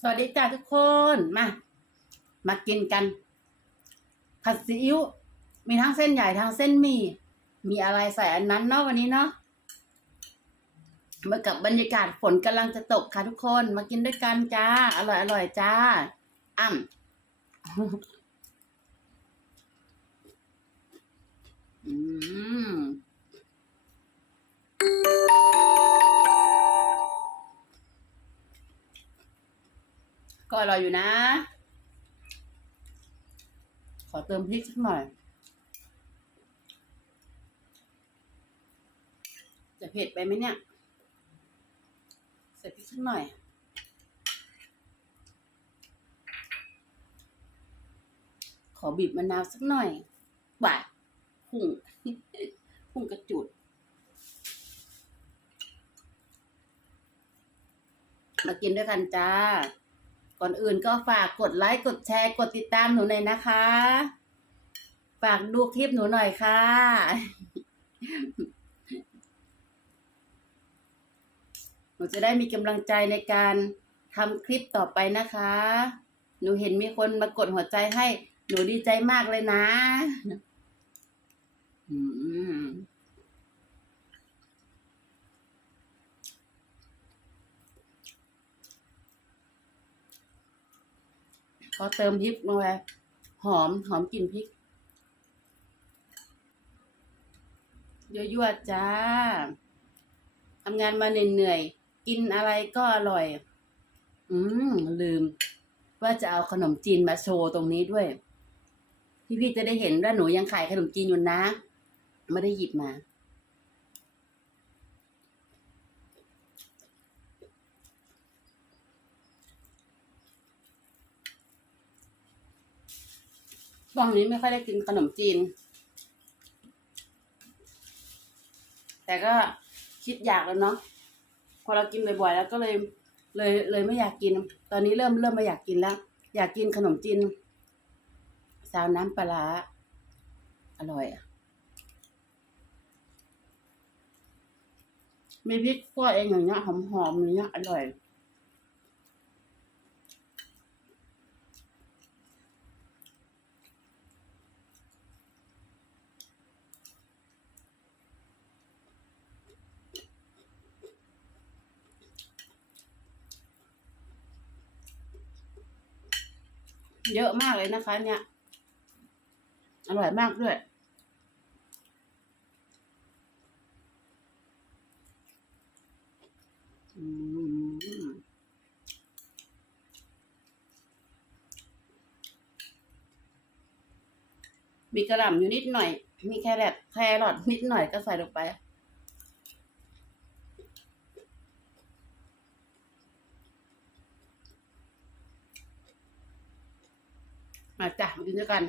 สวัสดีจ้าทุกคนมา มากินกัน ผัดซีอิ๊วมีทั้งเส้นใหญ่ทั้งเส้นหมี่มีอะไรใส่อันนั้นเนาะวันนี้เนาะเมื่อกับบรรยากาศฝนกำลังจะตกค่ะทุกคน มากินด้วยกันจ้า อร่อยอร่อยจ้า อ่ำอื ก็อร่อยอยู่นะ ขอเติมพริกสักหน่อย จะเผ็ดไปไหมเนี่ย ใส่พริกสักหน่อยขอบีบมะนาวสักหน่อยบ่าพุ่งพุ่งกระจุด มากินด้วยกันจ้า ก่อนอื่นก็ฝากกดไลค์กดแชร์กดติดตามหนูหน่อยนะคะ ฝากดูคลิปหนูหน่อยค่ะ หนูจะได้มีกำลังใจในการทำคลิปต่อไปนะคะ หนูเห็นมีคนมากดหัวใจให้ หนูดีใจมากเลยนะ อืม พอเติมพริกลงไปหอมหอมกลิ่นพริกยั่วๆจ้าทำงานมาเหนื่อยๆกินอะไรก็อร่อย อืมลืม ว่าจะเอาขนมจีนมาโชว์ตรงนี้ด้วย พี่พี่ๆจะได้เห็นว่าหนูยังขายขนมจีนอยู่นะ ไม่ได้หยิบมา ช่วงนี้ไม่ค่อยได้กินขนมจีน แต่ก็คิดอยากแล้วเนาะพอเรากินบ่อยๆแล้วก็เลยเลยเลยไม่อยากกิน ตอนนี้เริ่มเริ่มไม่อยากกินแล้ว อยากกินขนมจีนซาวน้ำปลาอร่อยอะมีพริกคั่วเองอย่างเงี้ยหอมๆอย่างเงี้ยอร่อย เยอะมากเลยนะคะ เนี่ย อร่อยมากด้วย อืมมีกระหล่ำอยู่นิดหน่อย มีแครอทแครอทนิดหน่อยก็ใส่ลงไป มาจ้ะมากินด้วยกัน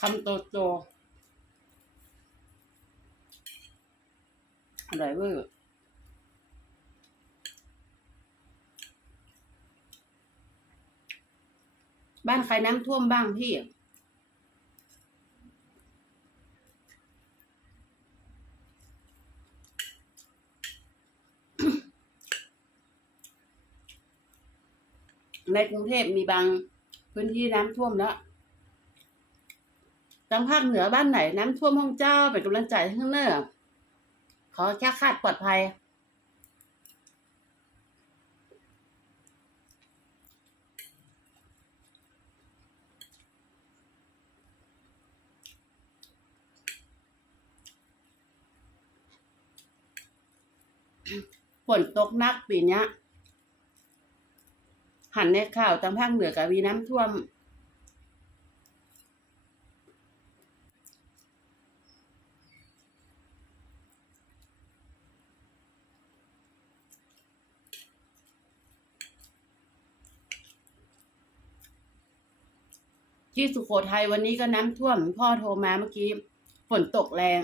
คำโตโต อร่อยเวอร์บ้านใครน้ำท่วมบ้างพี่ในกรุงเทพมีบางพื้นที่น้ำท่วมแล้วทางภาคเหนือบ้านไหนน้ำท่วมห้องเจ้าเป็นกำลังใจข้างเนอ ขอแค่คาดปลอดภัย ฝนตกหนักปีนี้หันในข่าวทางภาคเหนือกับวีน้ำท่วม ที่สุโขทัยวันนี้ก็น้ำท่วมพ่อโทรมาเมื่อกี้ฝนตกแรง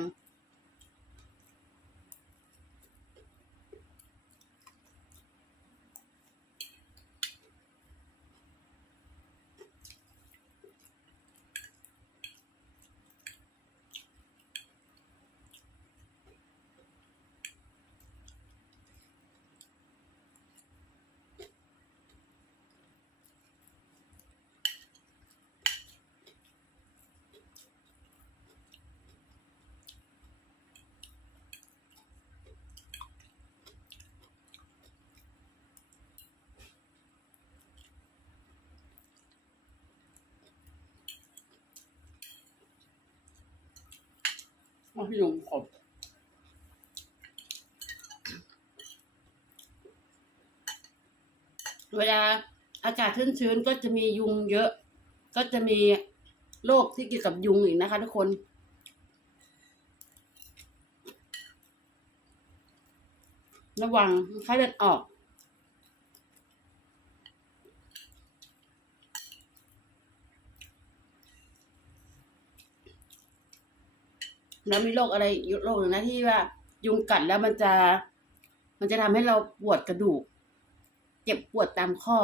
ว่าพี่ลุงขบเวลาอากาศชื้นๆก็จะมียุงเยอะ ก็จะมีโรคที่เกี่ยวกับยุงอีกนะคะทุกคนระวังไข้เลือดออก แล้วมีโรคอะไรโรคหนึ่งนะที่ว่า ยุงกัดแล้วมันจะ มันจะทำให้เราปวดกระดูก เจ็บปวดตามข้อ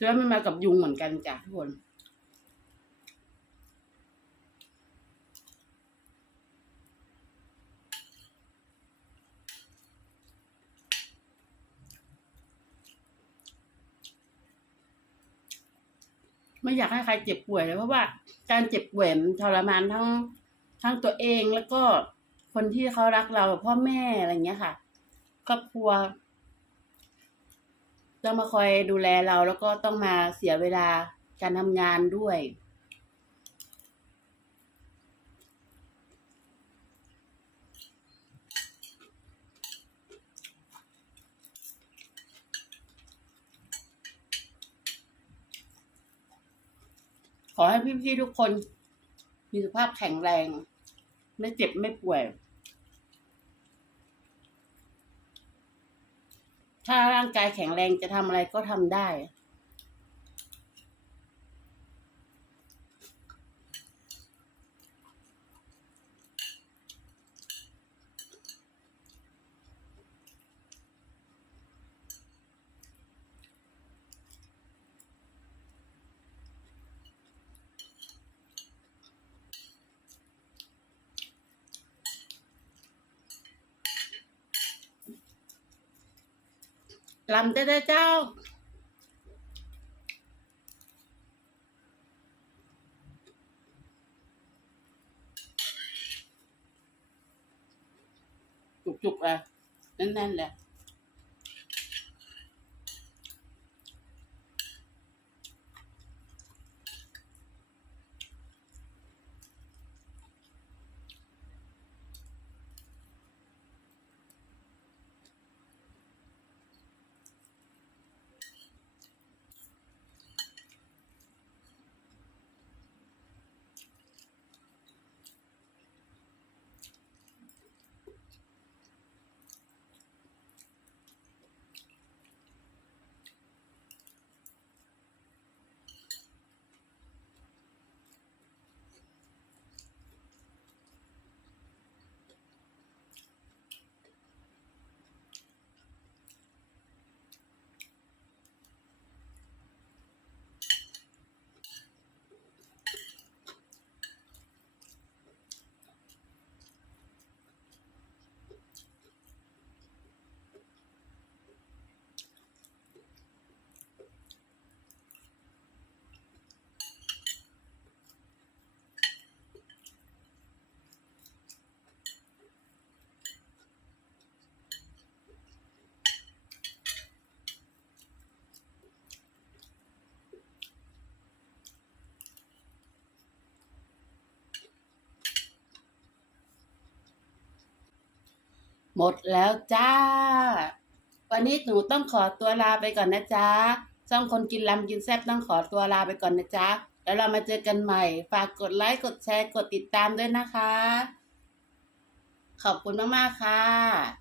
เชื้อมันมากับยุงเหมือนกันจ้ะทุกคน ไม่อยากให้ใครเจ็บป่วยเลยเพราะว่าการเจ็บป่วยมันทรมานทั้งทั้งตัวเองแล้วก็คนที่เขารักเราพ่อแม่อะไรเงี้ยค่ะครอบครัว ต้องมาคอยดูแลเราแล้วก็ต้องมาเสียเวลาการทำงานด้วย ขอให้พี่ๆทุกคน มีสุขภาพแข็งแรง ไม่เจ็บไม่ป่วย ถ้าร่างกายแข็งแรงจะทำอะไรก็ทำได้ ลำเจ้าเจ้าจุก หมดแล้วจ้า วันนี้หนูต้องขอตัวลาไปก่อนนะจ๊ะช่องคนกินลำกินแซ่บต้องขอตัวลาไปก่อนนะจ๊ะ แล้วเรามาเจอกันใหม่ ฝากกดไลค์กดแชร์กดติดตามด้วยนะคะ ขอบคุณมาก ๆ ค่ะ